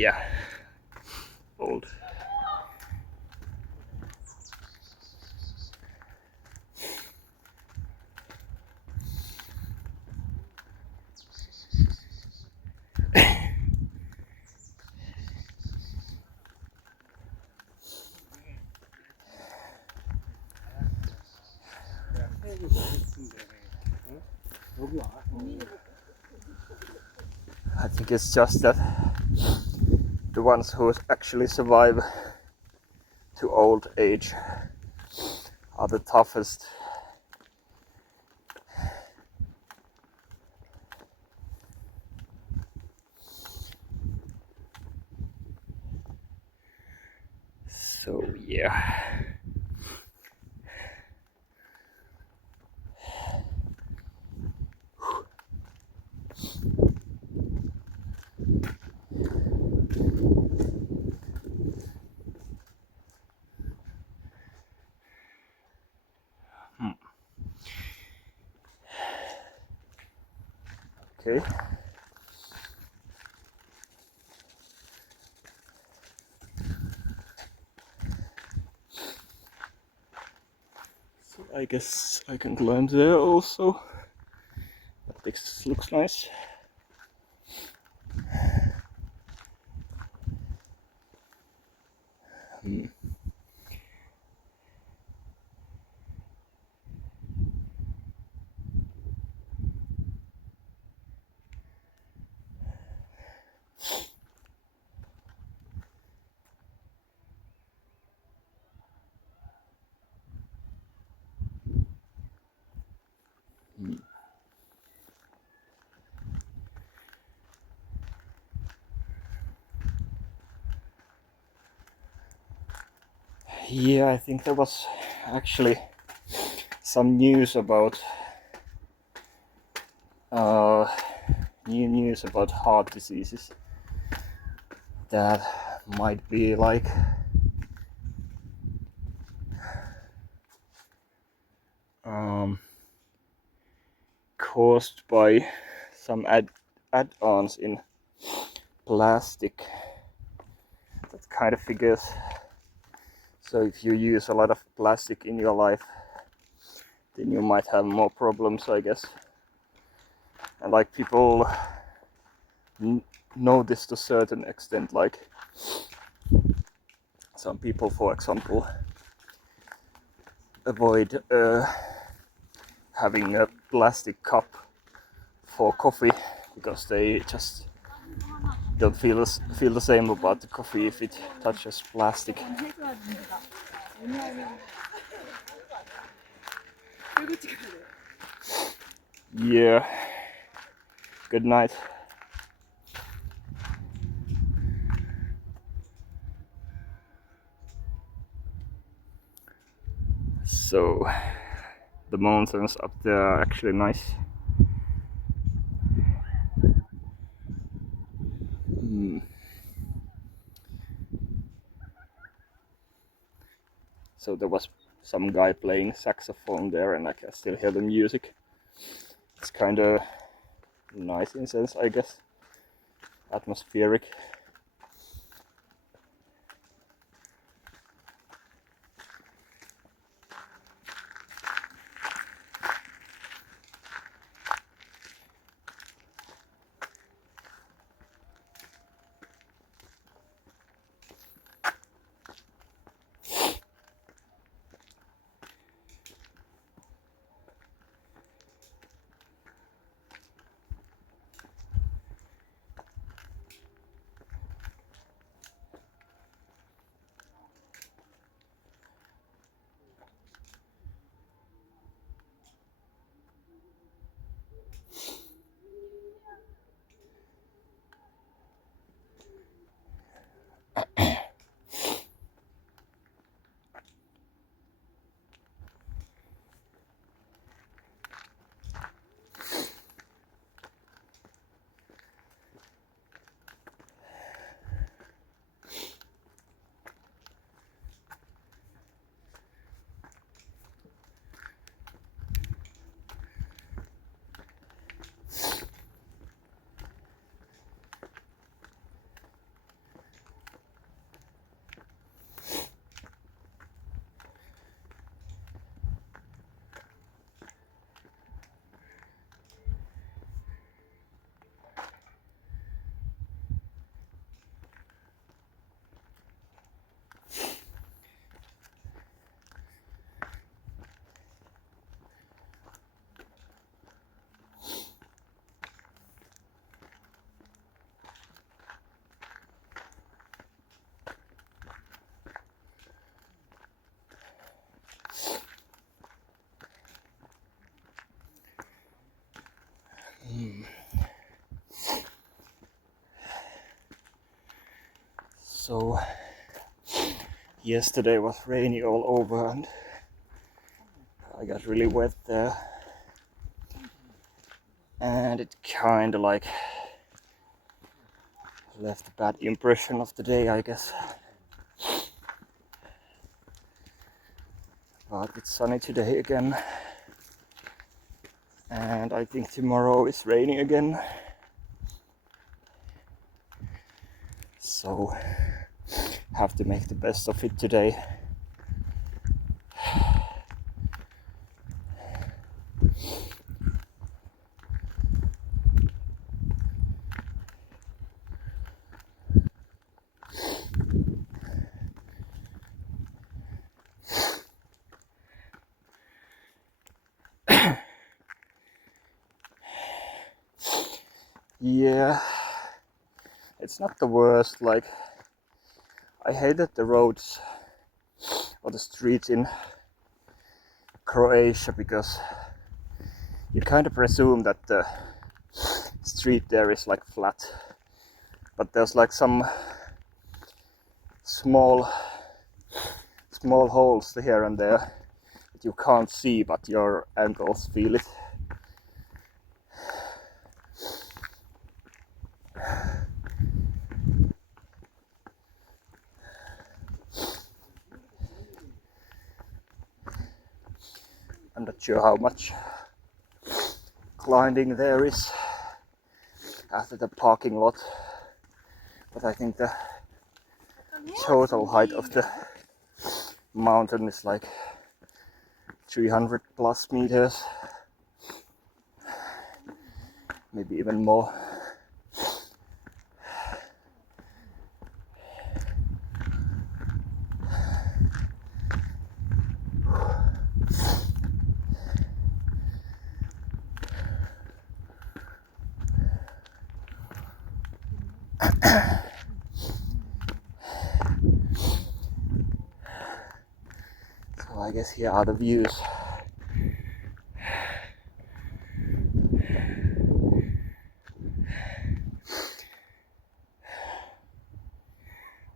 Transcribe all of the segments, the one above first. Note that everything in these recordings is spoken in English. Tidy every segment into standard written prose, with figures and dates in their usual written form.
yeah, old. I think it's just that the ones who actually survive to old age are the toughest. So yeah. Okay. So I guess I can climb there also. This looks nice. Yeah, I think there was actually some news about new news about heart diseases that might be like caused by some add-ons in plastic. That kind of figures. So if you use a lot of plastic in your life, then you might have more problems, I guess. And like people know this to a certain extent, like some people, for example, avoid having a plastic cup for coffee because they just don't feel the same about the coffee if it touches plastic. Yeah. Good night. So the mountains up there are actually nice. So there was some guy playing saxophone there, and I can still hear the music. It's kind of nice in a sense, I guess. Atmospheric. So yesterday was rainy all over and I got really wet there, and it kinda like left a bad impression of the day, I guess. But it's sunny today again, and I think tomorrow is raining again. So have to make the best of it today. Yeah, it's not the worst. Like, I hated the roads or the streets in Croatia because you kind of presume that the street there is like flat, but there's like some small holes here and there that you can't see, but your ankles feel it. I'm not sure how much climbing there is after the parking lot, but I think the total height of the mountain is like 300 plus meters, maybe even more. So I guess here are the views.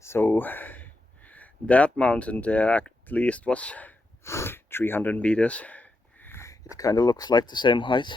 So that mountain there at least was 300 meters. It kind of looks like the same height.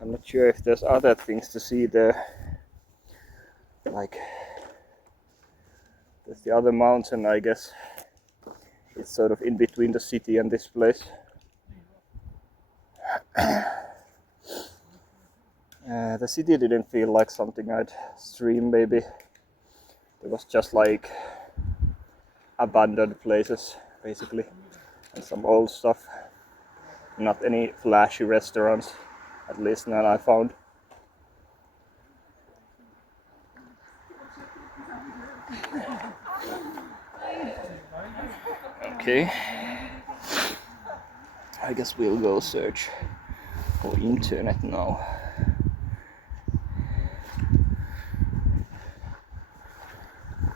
I'm not sure if there's other things to see there. Like, there's the other mountain, I guess. It's sort of in between the city and this place. The city didn't feel like something I'd stream, maybe. It was just like abandoned places, basically, and some old stuff. Not any flashy restaurants, at least none I found. Okay, I guess we'll go search for internet now.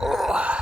Oh.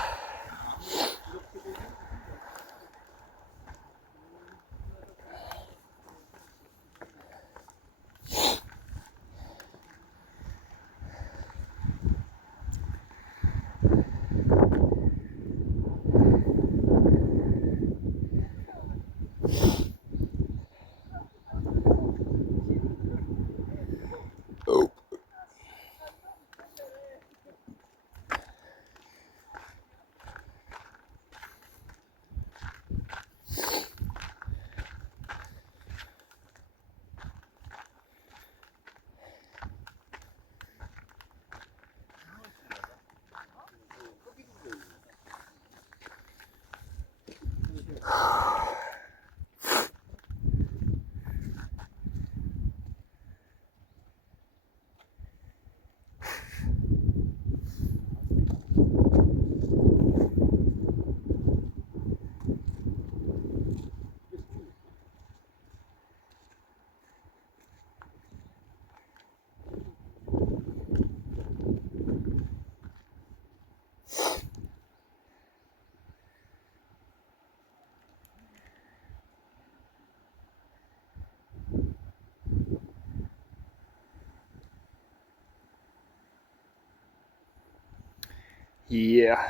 Yeah.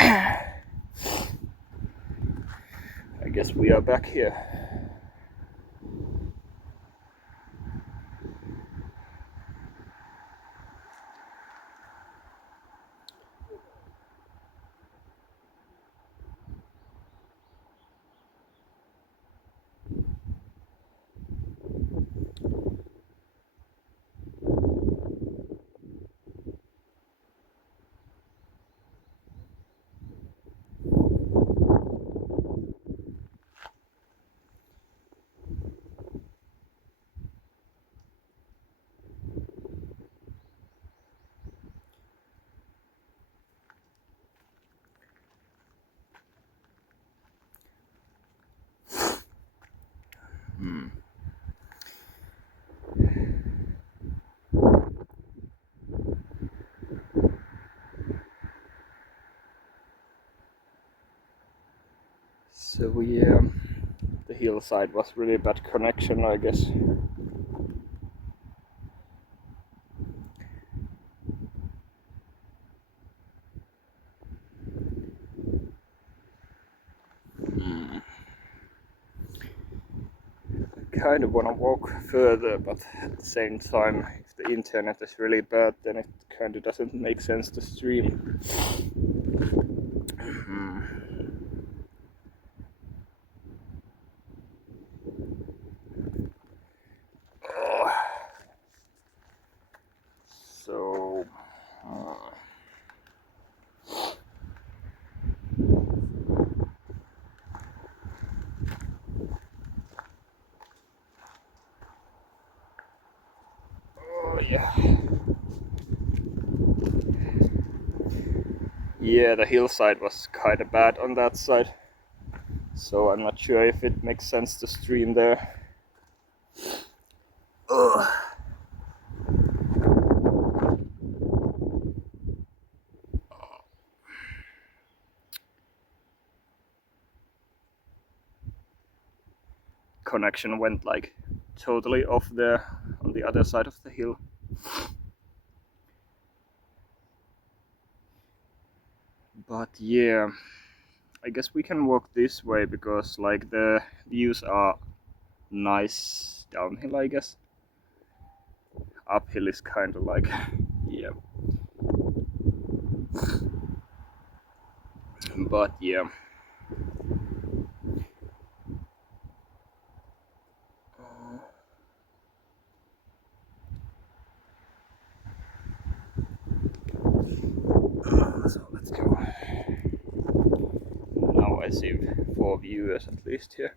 I guess we are back here. So yeah, the hillside was really bad connection, I guess. Kind of want to walk further, but at the same time, if the internet is really bad, then it kind of doesn't make sense to stream. So yeah, the hillside was kind of bad on that side, so I'm not sure if it makes sense to stream there. Connection went like totally off there on the other side of the hill. But yeah, I guess we can walk this way because like the views are nice downhill, I guess. Uphill is kind of like, yeah. But yeah. So let's go. Now I see 4 viewers at least here.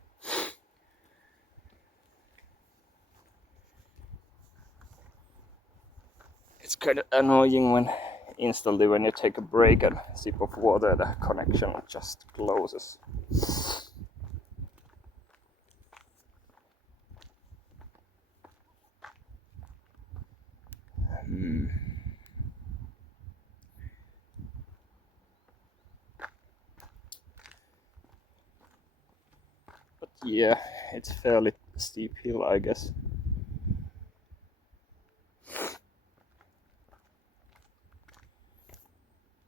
It's kind of annoying when instantly when you take a break and sip of water, the connection just closes. But yeah, it's fairly steep hill, I guess.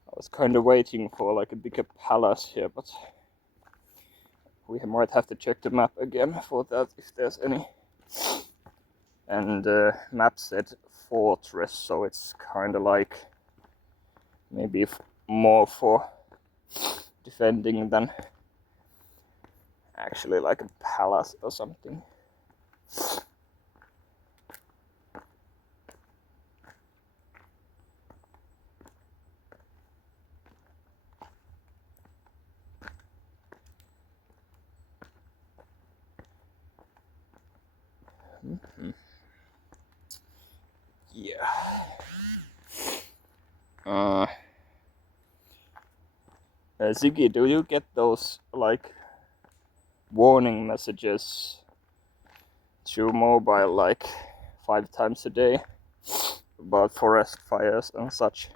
I was kind of waiting for like a bigger palace here, but we might have to check the map again for that if there's any. And the map said fortress, so it's kind of like maybe more for defending than actually like a palace or something. Yeah. Ziggy, do you get those like warning messages through mobile like 5 times a day about forest fires and such?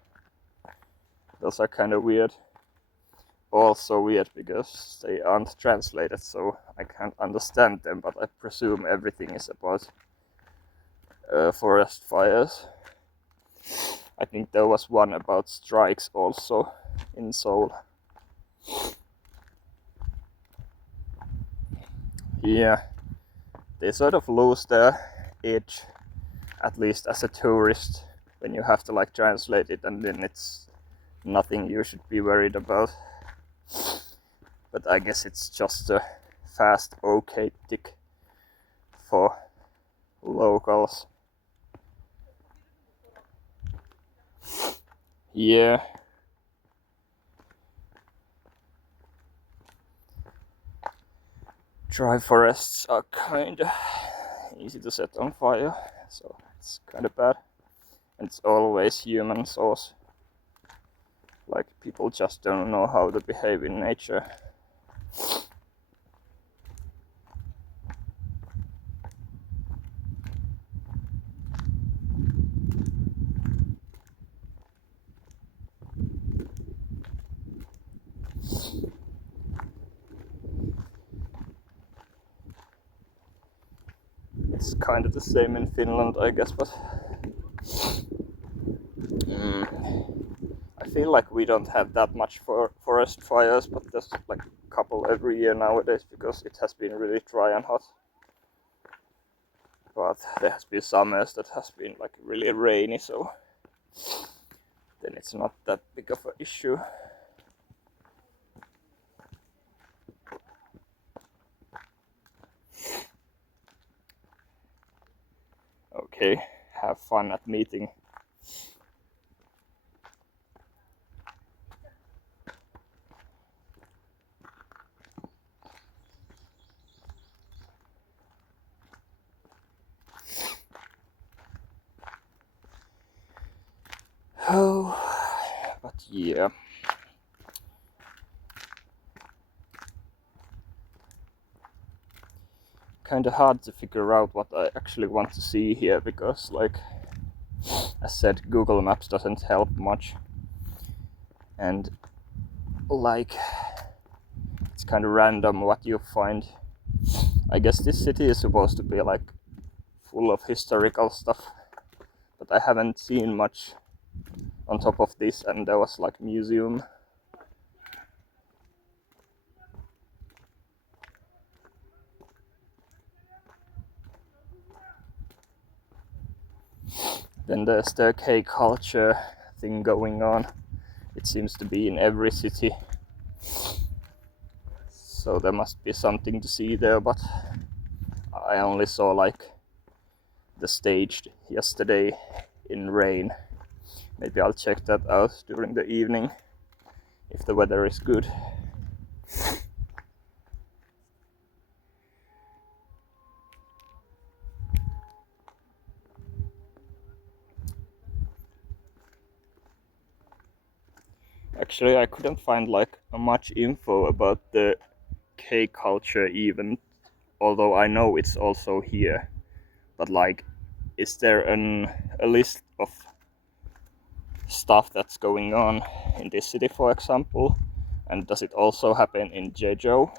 Those are kind of weird. Also weird because they aren't translated, so I can't understand them, but I presume everything is about forest fires. I think there was one about strikes also. in Seoul. Yeah, they sort of lose their edge, at least as a tourist, when you have to like translate it, and then it's nothing you should be worried about. But I guess it's just a fast OK tick for locals. Yeah. Dry forests are kinda easy to set on fire, so it's kinda bad. And it's always human source. Like, people just don't know how to behave in nature. It's kind of the same in Finland, I guess, but I feel like we don't have that much forest fires, but there's like a couple every year nowadays because it has been really dry and hot. But there has been summers that has been like really rainy, so then it's not that big of an issue. Okay, have fun at meeting. Oh, but yeah. Kind of hard to figure out what I actually want to see here because, like, as said, Google Maps doesn't help much, and like, it's kind of random what you find. I guess this city is supposed to be like full of historical stuff, but I haven't seen much on top of this, and there was like museum. Then there's the K culture thing going on. It seems to be in every city, so there must be something to see there, but I only saw like the stage yesterday in rain. Maybe I'll check that out during the evening if the weather is good. Actually, I couldn't find like much info about the K culture event, although I know it's also here. But like, is there a list of stuff that's going on in this city, for example? And does it also happen in Jeju?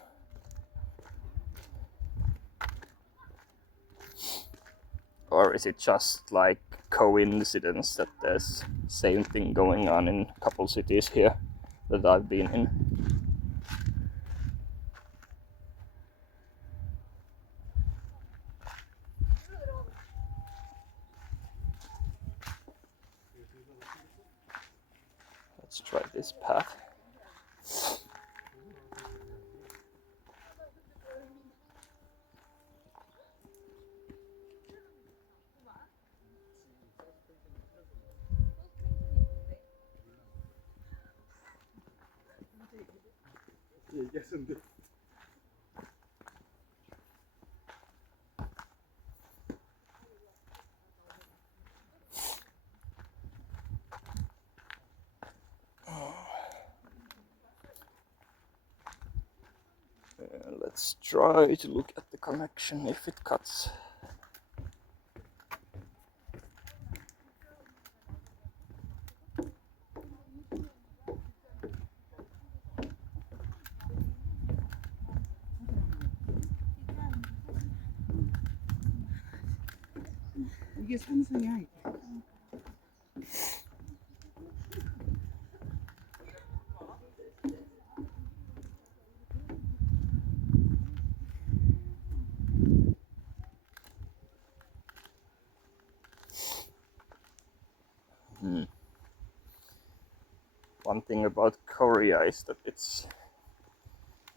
Or is it just like coincidence that there's same thing going on in a couple cities here that I've been in? Let's try this path. Let's try to look at the connection if it cuts. 이게 삼성이야. One thing about Korea is that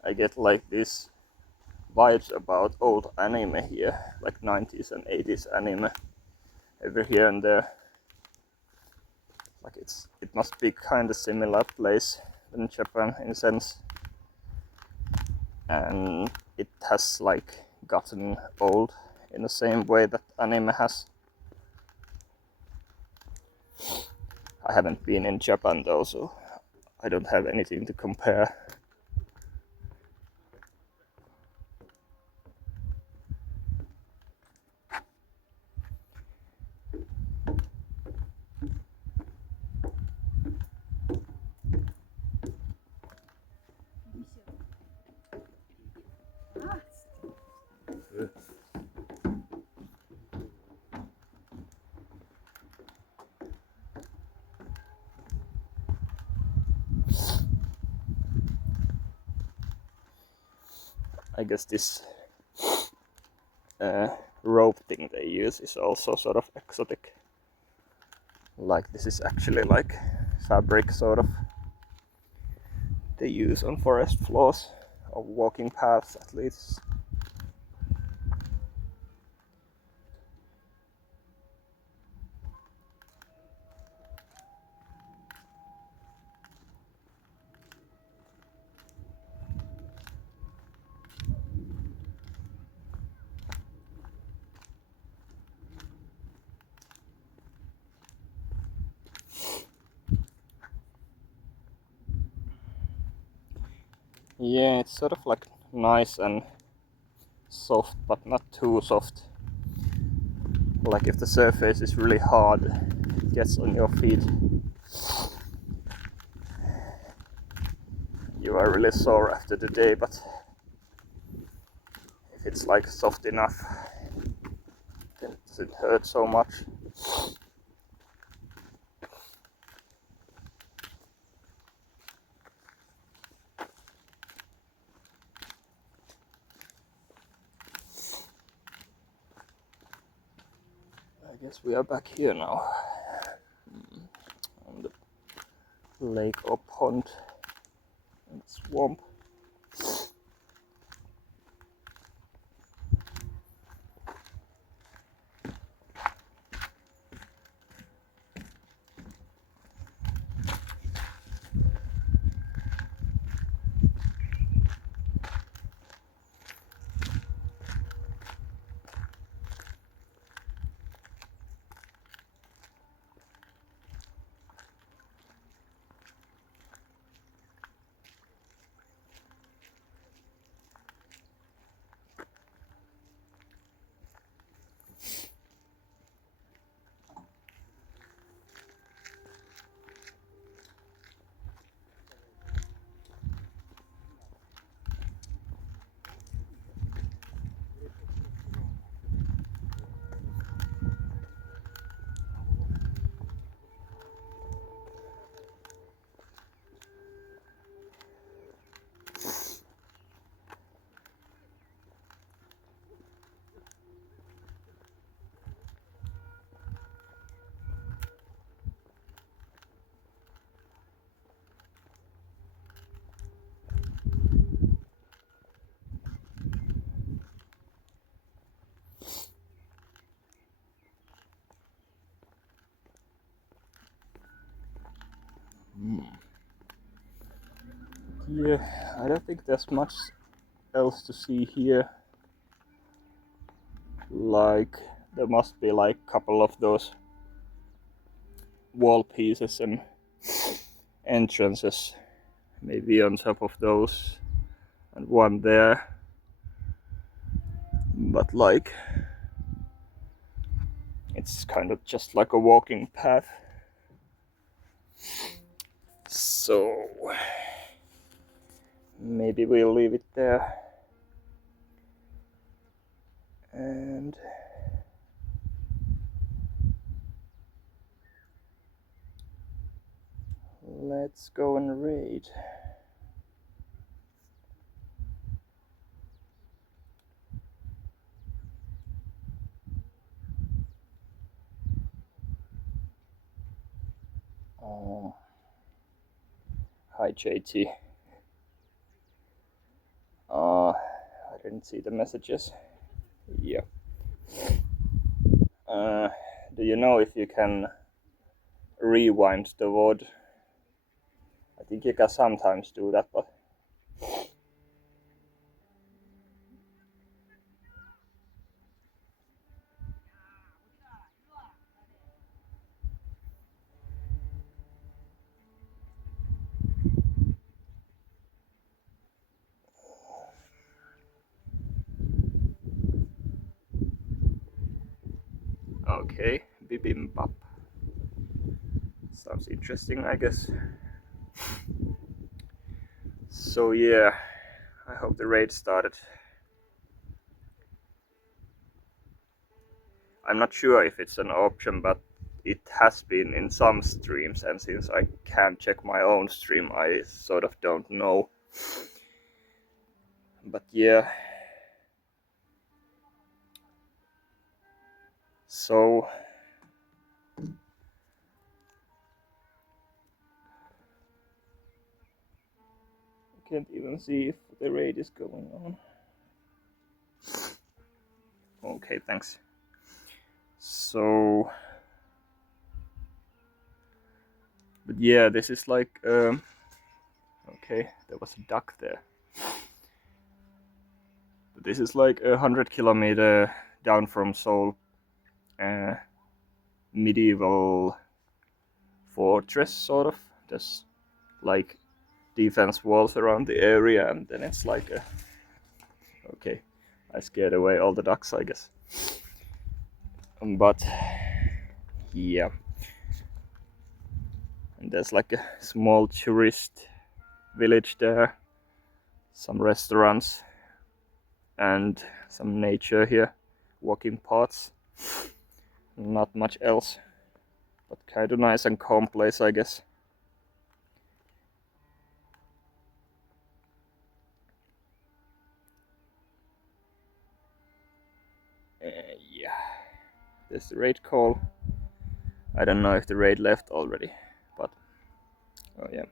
I get like this vibes about old anime here, like 90s and 80s anime, every here and there. Like it must be kind of similar place than Japan in a sense, and it has like gotten old in the same way that anime has. I haven't been in Japan though, so I don't have anything to compare. I guess this rope thing they use is also sort of exotic. Like this is actually like fabric sort of they use on forest floors or walking paths at least. Yeah, it's sort of like nice and soft, but not too soft. Like if the surface is really hard, it gets on your feet. You are really sore after the day, but if it's like soft enough, then it doesn't hurt so much. I guess we are back here now on the lake or pond and swamp. Yeah, I don't think there's much else to see here. Like there must be like a couple of those wall pieces and entrances, maybe on top of those, and one there. But like it's kind of just like a walking path. So maybe we'll leave it there. And let's go and raid. Hi JT. I didn't see the messages. Yeah. Do you know if you can rewind the VOD? I think you can sometimes do that, but okay. Bibimbap. Sounds interesting, I guess. So yeah, I hope the raid started. I'm not sure if it's an option, but it has been in some streams, and since I can't check my own stream, I sort of don't know. But yeah. So I can't even see if the raid is going on. Okay, thanks. So, but yeah, this is like okay, there was a duck there. But this is like 100 kilometers down from Seoul, medieval fortress sort of. There's like defense walls around the area, and then it's like a okay. I scared away all the ducks, I guess. But yeah, and there's like a small tourist village there, some restaurants, and some nature here, walking paths. Not much else, but kind of nice and calm place, I guess. Yeah, there's the raid call. I don't know if the raid left already, but oh yeah.